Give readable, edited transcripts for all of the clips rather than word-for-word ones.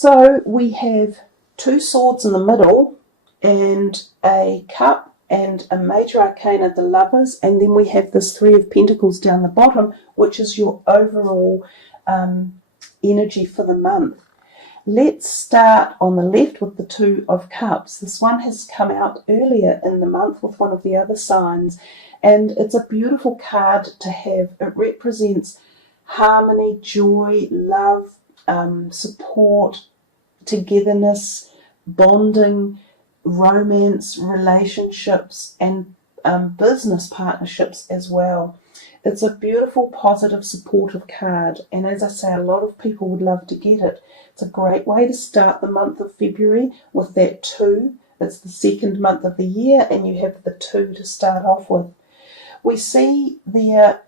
So we have 2 swords in the middle and a cup and a major arcana, the Lovers, and then we have this 3 of Pentacles down the bottom, which is your overall energy for the month. Let's start on the left with the 2 of Cups. This one has come out earlier in the month with one of the other signs, and it's a beautiful card to have. It represents harmony, joy, love, support, togetherness, bonding, romance, relationships, and business partnerships as well. It's a beautiful, positive, supportive card, and as I say, a lot of people would love to get it. It's a great way to start the month of February with that 2. It's the second month of the year, and you have the 2 to start off with. We see there,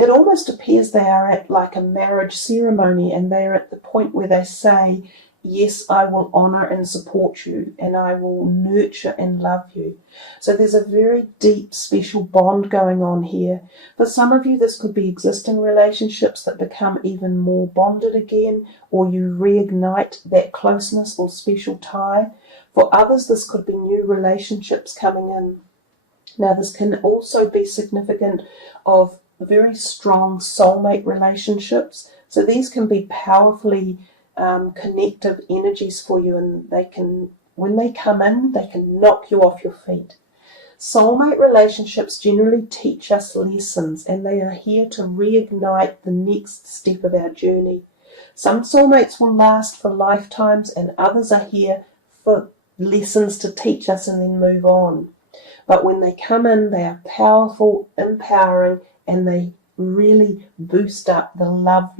it almost appears they are at like a marriage ceremony, and they are at the point where they say, yes, I will honour and support you, and I will nurture and love you. So there's a very deep, special bond going on here. For some of you, this could be existing relationships that become even more bonded again, or you reignite that closeness or special tie. For others, this could be new relationships coming in. Now, this can also be significant of very strong soulmate relationships. So these can be powerfully connective energies for you, and they can, when they come in, they can knock you off your feet. Soulmate relationships generally teach us lessons, and they are here to reignite the next step of our journey. Some soulmates will last for lifetimes, and others are here for lessons to teach us and then move on. But when they come in, they are powerful, empowering, and they really boost up the love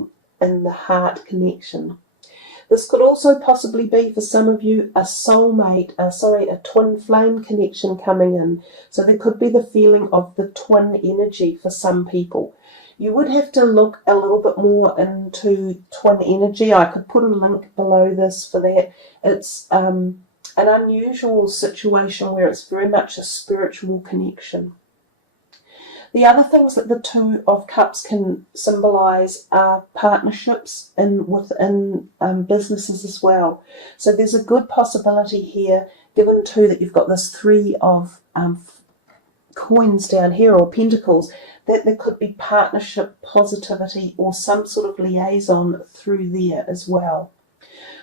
and the heart connection. This could also possibly be, for some of you, a soulmate, a twin flame connection coming in. So there could be the feeling of the twin energy for some people. You would have to look a little bit more into twin energy. I could put a link below this for that. It's an unusual situation where it's very much a spiritual connection. The other things that the 2 of Cups can symbolise are partnerships within businesses as well. So there's a good possibility here, given too that you've got this 3 of coins down here, or pentacles, that there could be partnership, positivity, or some sort of liaison through there as well.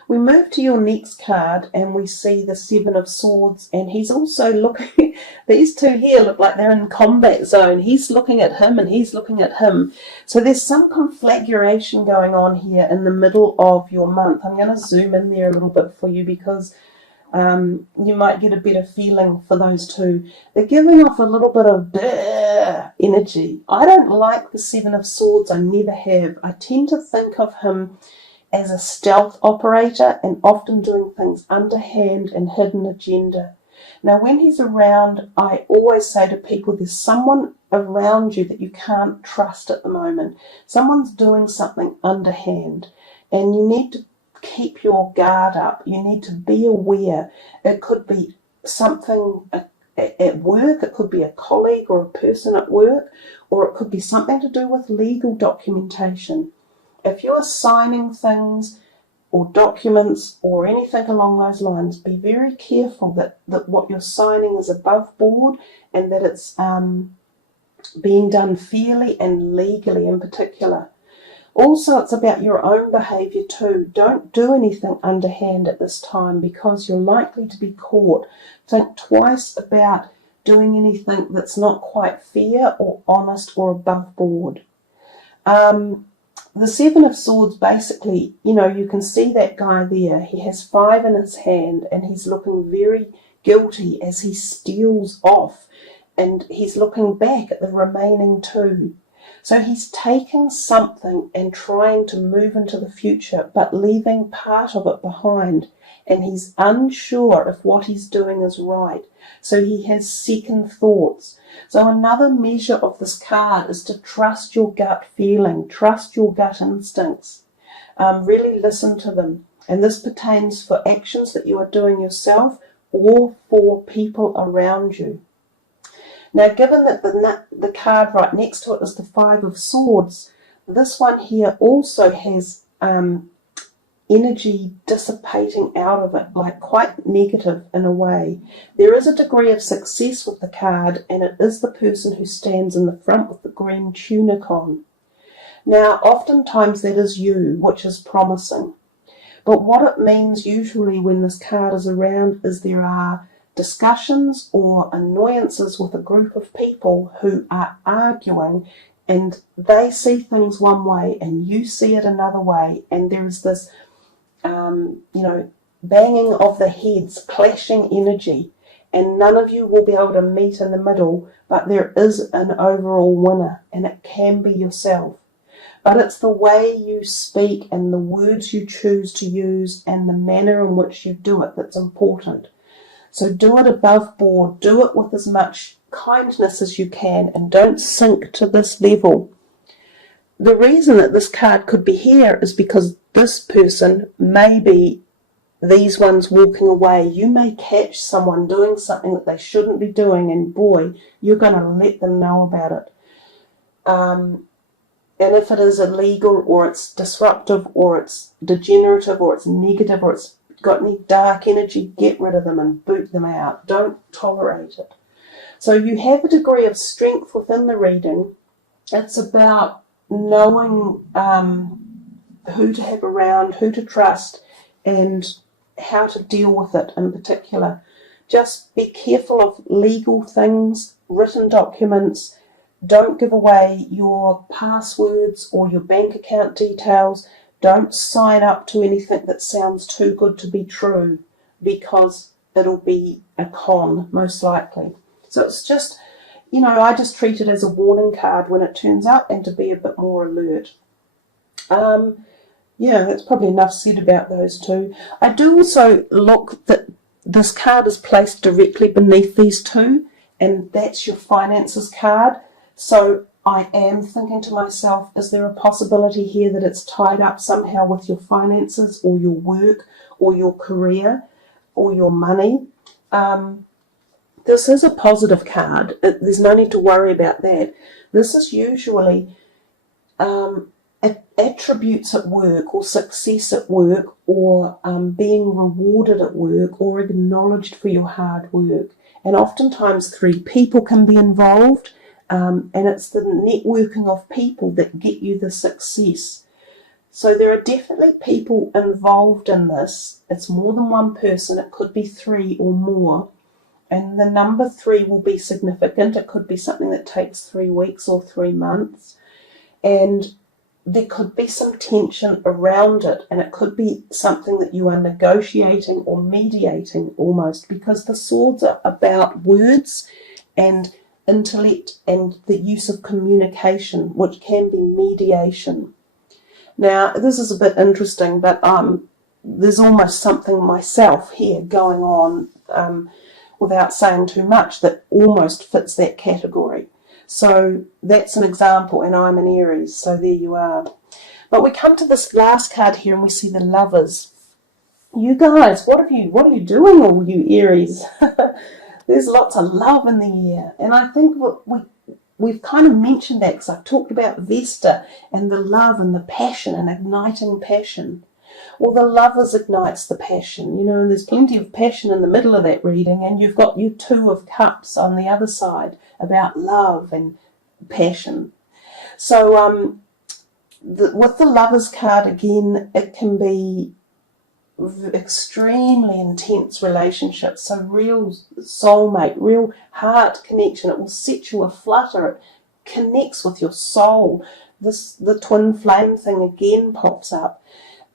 We move to your next card, and we see the 7 of Swords, and he's also looking, these 2 here look like they're in combat zone. He's looking at him, and he's looking at him. So there's some conflagration going on here in the middle of your month. I'm going to zoom in there a little bit for you, because you might get a better feeling for those 2. They're giving off a little bit of energy. I don't like the 7 of Swords. I never have. I tend to think of him as a stealth operator, and often doing things underhand and hidden agenda. Now, when he's around, I always say to people, there's someone around you that you can't trust at the moment. Someone's doing something underhand, and you need to keep your guard up. You need to be aware. It could be something at work, it could be a colleague or a person at work, or it could be something to do with legal documentation. If you are signing things or documents or anything along those lines, be very careful that what you're signing is above board, and that it's being done fairly and legally in particular. Also, it's about your own behaviour too. Don't do anything underhand at this time, because you're likely to be caught. Think twice about doing anything that's not quite fair or honest or above board. The 7 of Swords, basically, you can see that guy there. He has 5 in his hand, and he's looking very guilty as he steals off, and he's looking back at the remaining 2. So he's taking something and trying to move into the future, but leaving part of it behind, and he's unsure if what he's doing is right. So he has second thoughts. So another measure of this card is to trust your gut feeling, trust your gut instincts, really listen to them. And this pertains for actions that you are doing yourself or for people around you. Now, given that the card right next to it is the 5 of Swords, this one here also has energy dissipating out of it, like quite negative in a way. There is a degree of success with the card, and it is the person who stands in the front with the green tunic on. Now, oftentimes that is you, which is promising. But what it means usually when this card is around is there are discussions or annoyances with a group of people who are arguing, and they see things one way and you see it another way, and there's this banging of the heads, clashing energy, and none of you will be able to meet in the middle, but there is an overall winner, and it can be yourself. But it's the way you speak and the words you choose to use and the manner in which you do it that's important. So do it above board, do it with as much kindness as you can, and don't sink to this level. The reason that this card could be here is because this person may be these ones walking away. You may catch someone doing something that they shouldn't be doing, and boy, you're going to let them know about it. And if it is illegal, or it's disruptive, or it's degenerative, or it's negative, or it's got any dark energy, get rid of them and boot them out. Don't tolerate it. So you have a degree of strength within the reading. It's about knowing who to have around, who to trust, and how to deal with it in particular. Just be careful of legal things, written documents. Don't give away your passwords or your bank account details. Don't sign up to anything that sounds too good to be true, because it'll be a con, most likely. So it's just, I just treat it as a warning card when it turns up, and to be a bit more alert. That's probably enough said about those two. I do also look that this card is placed directly beneath these two, and that's your finances card. So I am thinking to myself, is there a possibility here that it's tied up somehow with your finances or your work or your career or your money? This is a positive card. There's no need to worry about that. This is usually attributes at work, or success at work, or being rewarded at work, or acknowledged for your hard work. And oftentimes 3 people can be involved. And it's the networking of people that get you the success. So there are definitely people involved in this. It's more than one person. It could be 3 or more. And the number 3 will be significant. It could be something that takes 3 weeks or 3 months. And there could be some tension around it. And it could be something that you are negotiating or mediating almost, because the swords are about words and intellect and the use of communication, which can be mediation. Now, this is a bit interesting, but there's almost something myself here going on, without saying too much, that almost fits that category. So that's an example, and I'm an Aries, so there you are. But we come to this last card here, and we see the Lovers. You guys, what are you doing, all you Aries? There's lots of love in the air, and I think we've kind of mentioned that, because I've talked about Vesta and the love and the passion and igniting passion. Well, the Lovers ignites the passion, and there's plenty of passion in the middle of that reading, and you've got your 2 of Cups on the other side about love and passion. So with the Lovers card, again, it can be extremely intense relationships, so real soulmate, real heart connection. It will set you aflutter. It connects with your soul. The twin flame thing again pops up.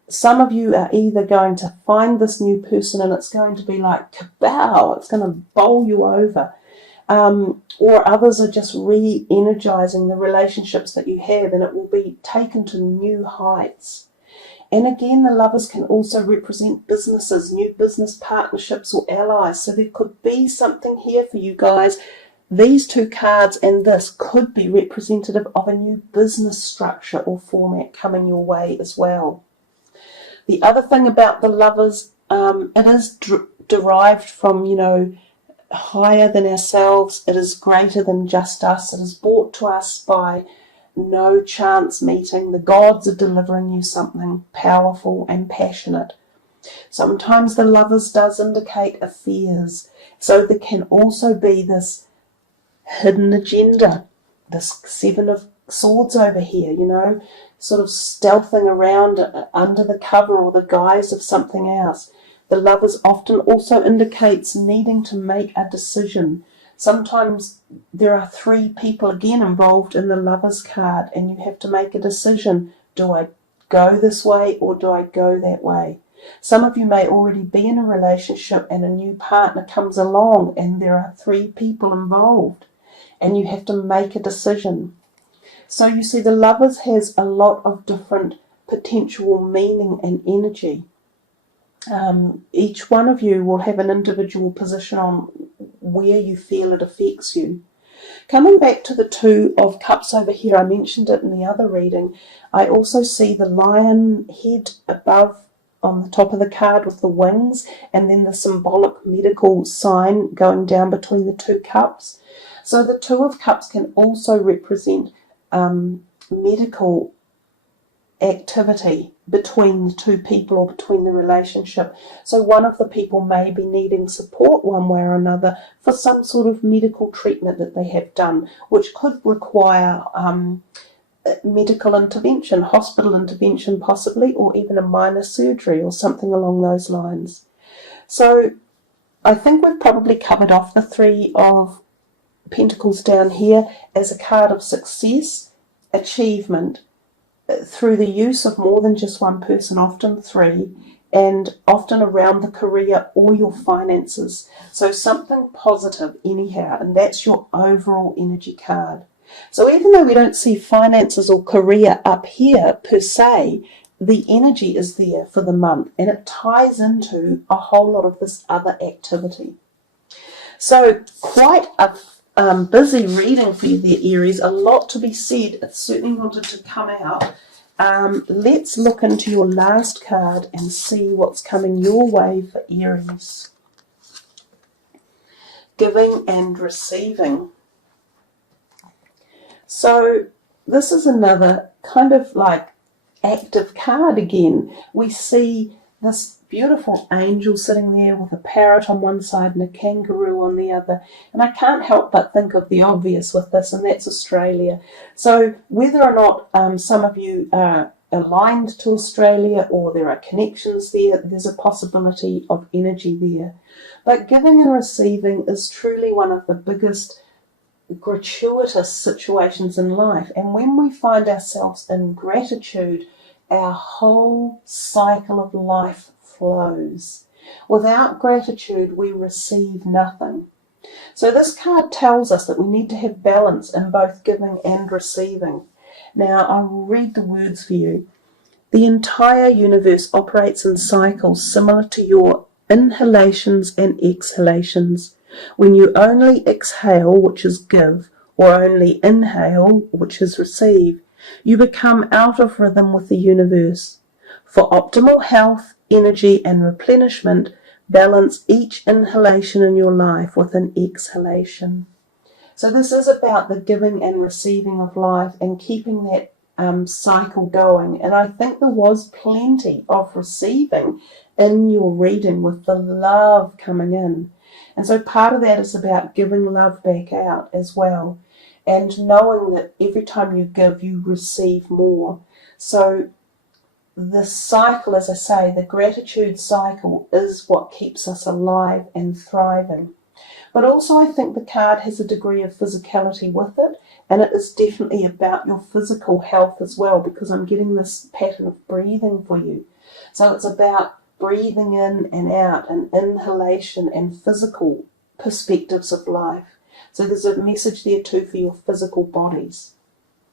Some of you are either going to find this new person and it's going to be like kabow, it's going to bowl you over, or others are just re-energizing the relationships that you have, and it will be taken to new heights. And again, the Lovers can also represent businesses, new business partnerships or allies. So there could be something here for you guys. These 2 cards and this could be representative of a new business structure or format coming your way as well. The other thing about the Lovers, it is derived from, higher than ourselves. It is greater than just us. It is brought to us by no chance meeting. The gods are delivering you something powerful and passionate. Sometimes the Lovers does indicate affairs. So there can also be this hidden agenda, this Seven of Swords over here, you know, sort of stealthing around under the cover or the guise of something else. The Lovers often also indicates needing to make a decision. Sometimes there are three people again involved in the Lovers card, and you have to make a decision. Do I go this way or do I go that way? Some of you may already be in a relationship and a new partner comes along and there are three people involved and you have to make a decision. So you see, the Lovers has a lot of different potential meaning and energy. Each one of you will have an individual position on where you feel it affects you. Coming back to the Two of Cups over here, I mentioned it in the other reading, I also see the lion head above on the top of the card with the wings, and then the symbolic medical sign going down between the two cups. So the Two of Cups can also represent medical activity between the two people or between the relationship. So one of the people may be needing support one way or another for some sort of medical treatment that they have done, which could require medical intervention, hospital intervention possibly, or even a minor surgery or something along those lines. So I think we've probably covered off the Three of Pentacles down here as a card of success, achievement, through the use of more than just one person, often three, and often around the career or your finances. So something positive anyhow, and that's your overall energy card. So even though we don't see finances or career up here per se, the energy is there for the month, and it ties into a whole lot of this other activity. So quite a busy reading for you there, Aries. A lot to be said. It certainly wanted to come out. Let's look into your last card and see what's coming your way for Aries. Giving and receiving. So this is another kind of like active card again. We see this beautiful angel sitting there with a parrot on one side and a kangaroo on the other. And I can't help but think of the obvious with this, and that's Australia. So whether or not some of you are aligned to Australia or there are connections there, there's a possibility of energy there. But giving and receiving is truly one of the biggest gratuitous situations in life, and when we find ourselves in gratitude, our whole cycle of life flows. Without gratitude, we receive nothing. So this card tells us that we need to have balance in both giving and receiving. Now I'll read the words for you. The entire universe operates in cycles similar to your inhalations and exhalations. When you only exhale, which is give, or only inhale, which is receive, you become out of rhythm with the universe. For optimal health, energy, and replenishment, balance each inhalation in your life with an exhalation. So this is about the giving and receiving of life and keeping that cycle going. And I think there was plenty of receiving in your reading with the love coming in. And so part of that is about giving love back out as well, and knowing that every time you give, you receive more. So the cycle, as I say, the gratitude cycle is what keeps us alive and thriving. But also I think the card has a degree of physicality with it, and it is definitely about your physical health as well, because I'm getting this pattern of breathing for you. So it's about breathing in and out, and inhalation and physical perspectives of life. So there's a message there too for your physical bodies.